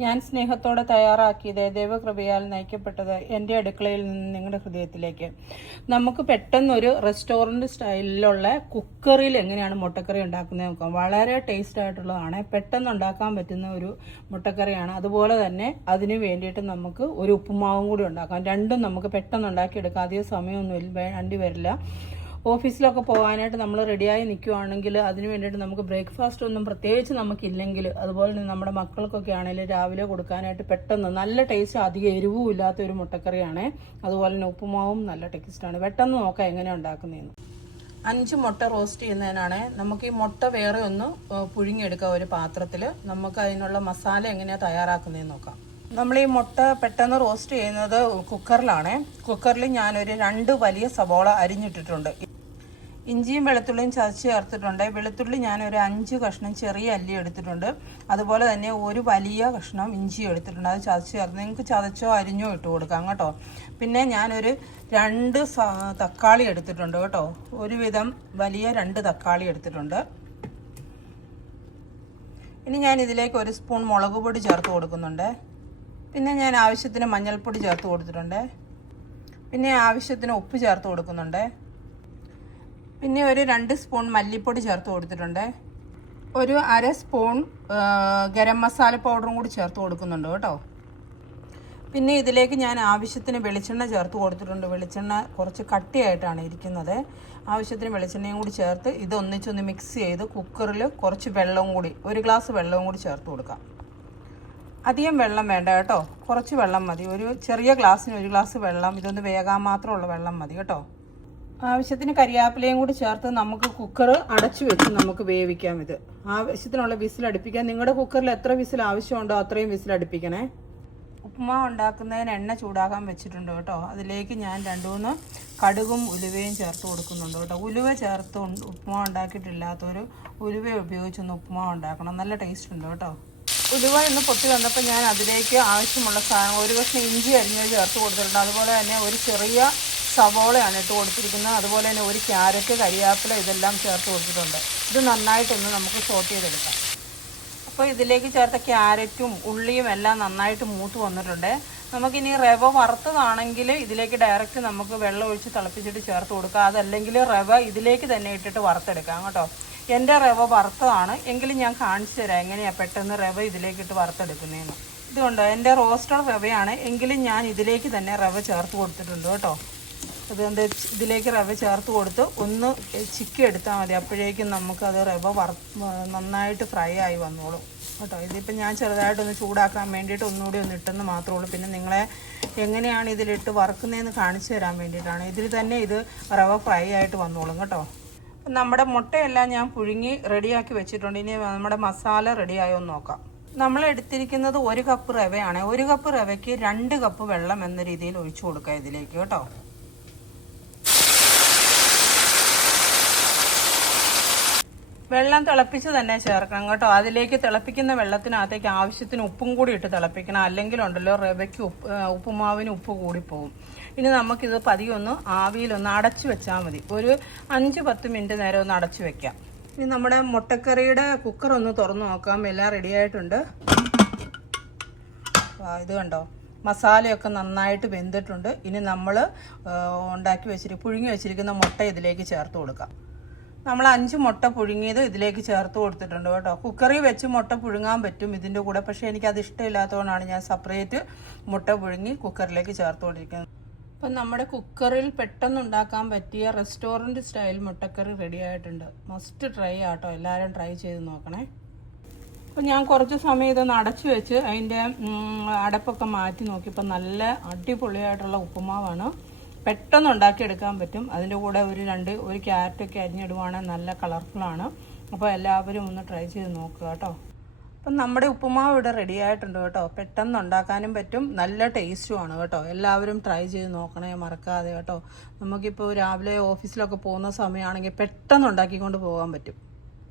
ഞാൻ സ്നേഹത്തോടെ തയ്യാറാക്കിയത് ദൈവകൃപയാൽ നയിക്കപ്പെട്ടത് എൻ്റെ അടുക്കളയിൽ നിന്ന് നിങ്ങളുടെ ഹൃദയത്തിലേക്ക്. നമുക്ക് പെട്ടെന്നൊരു റെസ്റ്റോറൻറ്റ് സ്റ്റൈലിലുള്ള കുക്കറിൽ എങ്ങനെയാണ് മുട്ടക്കറി ഉണ്ടാക്കുന്നത് നോക്കാം. വളരെ ടേസ്റ്റ് ആയിട്ടുള്ളതാണ്, പെട്ടെന്ന് ഉണ്ടാക്കാൻ പറ്റുന്ന ഒരു മുട്ടക്കറിയാണ്. അതുപോലെ തന്നെ അതിന് വേണ്ടിയിട്ട് നമുക്ക് ഒരു ഉപ്പുമാവും കൂടി ഉണ്ടാക്കാം. രണ്ടും നമുക്ക് പെട്ടെന്ന് ഉണ്ടാക്കിയെടുക്കാം, അധികം സമയമൊന്നും വേണ്ടി വരില്ല. ഓഫീസിലൊക്കെ പോകാനായിട്ട് നമ്മൾ റെഡിയായി നിൽക്കുകയാണെങ്കിൽ അതിന് വേണ്ടിയിട്ട് നമുക്ക് ബ്രേക്ക്ഫാസ്റ്റ് ഒന്നും പ്രത്യേകിച്ച് നമുക്കില്ലെങ്കിൽ, അതുപോലെ തന്നെ നമ്മുടെ മക്കൾക്കൊക്കെ ആണെങ്കിലും രാവിലെ കൊടുക്കാനായിട്ട് പെട്ടെന്ന് നല്ല ടേസ്റ്റ്, അധികം എരിവും ഇല്ലാത്ത ഒരു മുട്ടക്കറിയാണ്. അതുപോലെ തന്നെ ഉപ്പുമാവും നല്ല ടേസ്റ്റാണ്. പെട്ടെന്ന് നോക്കാം എങ്ങനെയാണ് ഉണ്ടാക്കുന്നതെന്ന്. 5 മുട്ട റോസ്റ്റ് ചെയ്യുന്നതിനാണ്. നമുക്ക് ഈ മുട്ട വേറെ ഒന്ന് പുഴുങ്ങിയെടുക്കാം ഒരു പാത്രത്തിൽ. നമുക്ക് അതിനുള്ള മസാല എങ്ങനെയാണ് തയ്യാറാക്കുന്നതെന്ന് നോക്കാം. നമ്മൾ ഈ മുട്ട പെട്ടെന്ന് റോസ്റ്റ് ചെയ്യുന്നത് കുക്കറിലാണ്. കുക്കറിൽ ഞാനൊരു 2 വലിയ സവോള അരിഞ്ഞിട്ടിട്ടുണ്ട്. ഇഞ്ചിയും വെളുത്തുള്ളിയും ചതച്ച് ചേർത്തിട്ടുണ്ട്. വെളുത്തുള്ളി ഞാനൊരു 5 കഷ്ണം ചെറിയ അല്ലി എടുത്തിട്ടുണ്ട്. അതുപോലെ തന്നെ ഒരു വലിയ കഷ്ണം ഇഞ്ചി എടുത്തിട്ടുണ്ട്, അത് ചതച്ച് ചേർത്ത്. നിങ്ങൾക്ക് ചതച്ചോ അരിഞ്ഞോ ഇട്ട് കൊടുക്കാം കേട്ടോ. പിന്നെ ഞാനൊരു 2 തക്കാളി എടുത്തിട്ടുണ്ട് കേട്ടോ. ഒരുവിധം വലിയ 2 തക്കാളി എടുത്തിട്ടുണ്ട്. ഇനി ഞാൻ ഇതിലേക്ക് 1 സ്പൂൺ മുളക് പൊടി ചേർത്ത് കൊടുക്കുന്നുണ്ട്. പിന്നെ ഞാൻ ആവശ്യത്തിന് മഞ്ഞൾപ്പൊടി ചേർത്ത് കൊടുത്തിട്ടുണ്ട്. പിന്നെ ആവശ്യത്തിന് ഉപ്പ് ചേർത്ത് കൊടുക്കുന്നുണ്ട്. പിന്നെ ഒരു 2 സ്പൂൺ മല്ലിപ്പൊടി ചേർത്ത് കൊടുത്തിട്ടുണ്ട്. ഒരു 1/2 സ്പൂൺ ഗരം മസാല പൗഡറും കൂടി ചേർത്ത് കൊടുക്കുന്നുണ്ട് കേട്ടോ. പിന്നെ ഇതിലേക്ക് ഞാൻ ആവശ്യത്തിന് വെളിച്ചെണ്ണ ചേർത്ത് കൊടുത്തിട്ടുണ്ട്. വെളിച്ചെണ്ണ കുറച്ച് കട്ടിയായിട്ടാണ് ഇരിക്കുന്നത്. ആവശ്യത്തിന് വെളിച്ചെണ്ണയും കൂടി ചേർത്ത് ഇത് ഒന്നിച്ചൊന്ന് മിക്സ് ചെയ്ത് കുക്കറിൽ കുറച്ച് വെള്ളവും കൂടി, 1 ഗ്ലാസ് വെള്ളവും കൂടി ചേർത്ത് കൊടുക്കാം. അധികം വെള്ളം വേണ്ട കേട്ടോ, കുറച്ച് വെള്ളം മതി. ഒരു ചെറിയ ഗ്ലാസ്സിന് 1 ഗ്ലാസ് വെള്ളം, ഇതൊന്ന് വേകാൻ മാത്രമുള്ള വെള്ളം മതി കേട്ടോ. ആവശ്യത്തിന് കരിയാപ്പിലയും കൂടി ചേർത്ത് നമുക്ക് കുക്കർ അടച്ചു വെച്ച് നമുക്ക് വേവിക്കാം. ഇത് ആവശ്യത്തിനുള്ള വിസിൽ അടുപ്പിക്കാം. നിങ്ങളുടെ കുക്കറിൽ എത്ര വിസിൽ ആവശ്യമുണ്ടോ അത്രയും വിസിൽ അടുപ്പിക്കണേ. ഉപ്പുമാവ് ഉണ്ടാക്കുന്നതിന് എണ്ണ ചൂടാക്കാൻ വെച്ചിട്ടുണ്ട് കേട്ടോ. അതിലേക്ക് ഞാൻ 2-3 കടുകും ഉലുവയും ചേർത്ത് കൊടുക്കുന്നുണ്ട് കേട്ടോ. ഉലുവ ചേർത്ത് ഉപ്പുമാവ് ഉണ്ടാക്കിയിട്ടില്ലാത്തവർ ഉലുവ ഉപയോഗിച്ചൊന്ന് ഉപ്പുമാവ് ഉണ്ടാക്കണം, നല്ല ടേസ്റ്റ് ഉണ്ട് കേട്ടോ. ഉലുവ ഒന്ന് പൊട്ടി വന്നപ്പോൾ ഞാൻ അതിലേക്ക് ആവശ്യമുള്ള സാധനം, 1 കഷ്ണം ഇഞ്ചി അരിഞ്ഞത് ചേർത്ത് കൊടുത്തിട്ടുണ്ട്. അതുപോലെ തന്നെ ഒരു ചെറിയ സവോളയാണ് ഇട്ട് കൊടുത്തിരിക്കുന്നത്. അതുപോലെ തന്നെ 1 ക്യാരറ്റ്, കരിയാപ്പില ഇതെല്ലാം ചേർത്ത് കൊടുത്തിട്ടുണ്ട്. ഇത് നന്നായിട്ടൊന്ന് നമുക്ക് സോട്ട് ചെയ്തെടുക്കാം. അപ്പോൾ ഇതിലേക്ക് ചേർത്ത ക്യാരറ്റും ഉള്ളിയും എല്ലാം നന്നായിട്ട് മൂത്ത് വന്നിട്ടുണ്ട്. നമുക്കിനി റവ വറുത്തതാണെങ്കിൽ ഇതിലേക്ക് ഡയറക്റ്റ് നമുക്ക് വെള്ളം ഒഴിച്ച് തിളപ്പിച്ചിട്ട് ചേർത്ത് കൊടുക്കാം. അതല്ലെങ്കിൽ റവ ഇതിലേക്ക് തന്നെ ഇട്ടിട്ട് വറുത്തെടുക്കാം കേട്ടോ. എൻ്റെ റവ വറുത്തതാണ് എങ്കിലും ഞാൻ കാണിച്ചു തരാം എങ്ങനെയാണ് പെട്ടെന്ന് റവ ഇതിലേക്കിട്ട് വറുത്തെടുക്കുന്നതെന്ന്. ഇതുകൊണ്ട് എൻ്റെ റോസ്റ്റഡ് റവയാണ് എങ്കിലും ഞാൻ ഇതിലേക്ക് തന്നെ റവ ചേർത്ത് കൊടുത്തിട്ടുണ്ട് കേട്ടോ. അതുകൊണ്ട് ഇതിലേക്ക് റവ ചേർത്ത് കൊടുത്ത് ഒന്ന് ചിക്കി എടുത്താൽ മതി. അപ്പോഴേക്കും നമുക്കത് റവ നന്നായിട്ട് ഫ്രൈ ആയി വന്നോളും കേട്ടോ. ഇതിപ്പോൾ ഞാൻ ചെറുതായിട്ടൊന്ന് ചൂടാക്കാൻ വേണ്ടിയിട്ട് ഒന്നുകൂടി ഒന്ന് ഇട്ടെന്ന് മാത്രമേ ഉള്ളൂ. പിന്നെ നിങ്ങളെ എങ്ങനെയാണ് ഇതിലിട്ട് വറുക്കുന്നതെന്ന് കാണിച്ചു തരാൻ വേണ്ടിയിട്ടാണ്. ഇതിൽ തന്നെ ഇത് റവ ഫ്രൈ ആയിട്ട് വന്നോളും കേട്ടോ. നമ്മുടെ മുട്ടയെല്ലാം ഞാൻ പുഴുങ്ങി റെഡിയാക്കി വെച്ചിട്ടുണ്ട്. ഇനി നമ്മുടെ മസാല റെഡിയായോ എന്ന് നോക്കാം. നമ്മൾ എടുത്തിരിക്കുന്നത് 1 കപ്പ് റവയാണ്. 1 കപ്പ് റവയ്ക്ക് 2 കപ്പ് വെള്ളം എന്ന രീതിയിൽ ഒഴിച്ചു കൊടുക്കുക ഇതിലേക്ക് കേട്ടോ. വെള്ളം തിളപ്പിച്ച് തന്നെ ചേർക്കണം കേട്ടോ. അതിലേക്ക് തിളപ്പിക്കുന്ന വെള്ളത്തിനകത്തേക്ക് ആവശ്യത്തിന് ഉപ്പും കൂടി ഇട്ട് തിളപ്പിക്കണം, അല്ലെങ്കിൽ ഉണ്ടല്ലോ റവയ്ക്ക് ഉപ്പുമാവിന് ഉപ്പ് കൂടിപ്പോവും. ഇനി നമുക്കിത് പതിയെ ഒന്ന് ആവിയിലൊന്ന് അടച്ചു വെച്ചാൽ മതി. ഒരു 5-10 മിനിറ്റ് നേരം ഒന്ന് അടച്ചു വെക്കാം. ഇനി നമ്മുടെ മുട്ടക്കറിയുടെ കുക്കർ ഒന്ന് തുറന്നു നോക്കാം. എല്ലാം റെഡിയായിട്ടുണ്ട്. ഇത് കണ്ടോ, മസാലയൊക്കെ നന്നായിട്ട് വെന്തിട്ടുണ്ട്. ഇനി നമ്മൾ പുഴുങ്ങി വെച്ചിരിക്കുന്ന മുട്ട ഇതിലേക്ക് ചേർത്ത് കൊടുക്കാം. നമ്മൾ 5 മുട്ട പുഴുങ്ങിയത് ഇതിലേക്ക് ചേർത്ത് കൊടുത്തിട്ടുണ്ട് കേട്ടോ. കുക്കറിൽ വെച്ച് മുട്ട പുഴുങ്ങാൻ പറ്റും ഇതിൻ്റെ കൂടെ, പക്ഷേ എനിക്കത് ഇഷ്ടമില്ലാത്തതുകൊണ്ടാണ് ഞാൻ സെപ്പറേറ്റ് മുട്ട പുഴുങ്ങി കുക്കറിലേക്ക് ചേർത്ത് കൊടുത്തിരിക്കുന്നത്. അപ്പം നമ്മുടെ കുക്കറിൽ പെട്ടെന്ന് ഉണ്ടാക്കാൻ പറ്റിയ റെസ്റ്റോറൻറ്റ് സ്റ്റൈൽ മുട്ടക്കറി റെഡി ആയിട്ടുണ്ട്. മസ്റ്റ് ട്രൈ ആട്ടോ, എല്ലാവരും ട്രൈ ചെയ്ത് നോക്കണേ. അപ്പം ഞാൻ കുറച്ച് സമയം ഇതൊന്ന് അടച്ചു വെച്ച് അതിൻ്റെ അടപ്പൊക്കെ മാറ്റി നോക്കിയപ്പോൾ നല്ല അടിപൊളിയായിട്ടുള്ള ഉപ്പുമാവാണ്. പെട്ടെന്ന് ഉണ്ടാക്കിയെടുക്കാൻ പറ്റും. അതിൻ്റെ കൂടെ ഒരു ക്യാരറ്റൊക്കെ അരിഞ്ഞിടുവാണെങ്കിൽ നല്ല കളർഫുള്ളാണ്. അപ്പോൾ എല്ലാവരും ഒന്ന് ട്രൈ ചെയ്ത് നോക്കുക കേട്ടോ. അപ്പം നമ്മുടെ ഉപ്പുമാവ് ഇവിടെ റെഡി ആയിട്ടുണ്ട് കേട്ടോ. പെട്ടെന്ന് ഉണ്ടാക്കാനും പറ്റും, നല്ല ടേസ്റ്റുമാണ് കേട്ടോ. എല്ലാവരും ട്രൈ ചെയ്ത് നോക്കണേ, മറക്കാതെ കേട്ടോ. നമുക്കിപ്പോൾ രാവിലെ ഓഫീസിലൊക്കെ പോകുന്ന സമയമാണെങ്കിൽ പെട്ടെന്ന് ഉണ്ടാക്കിക്കൊണ്ട് പോകാൻ പറ്റും.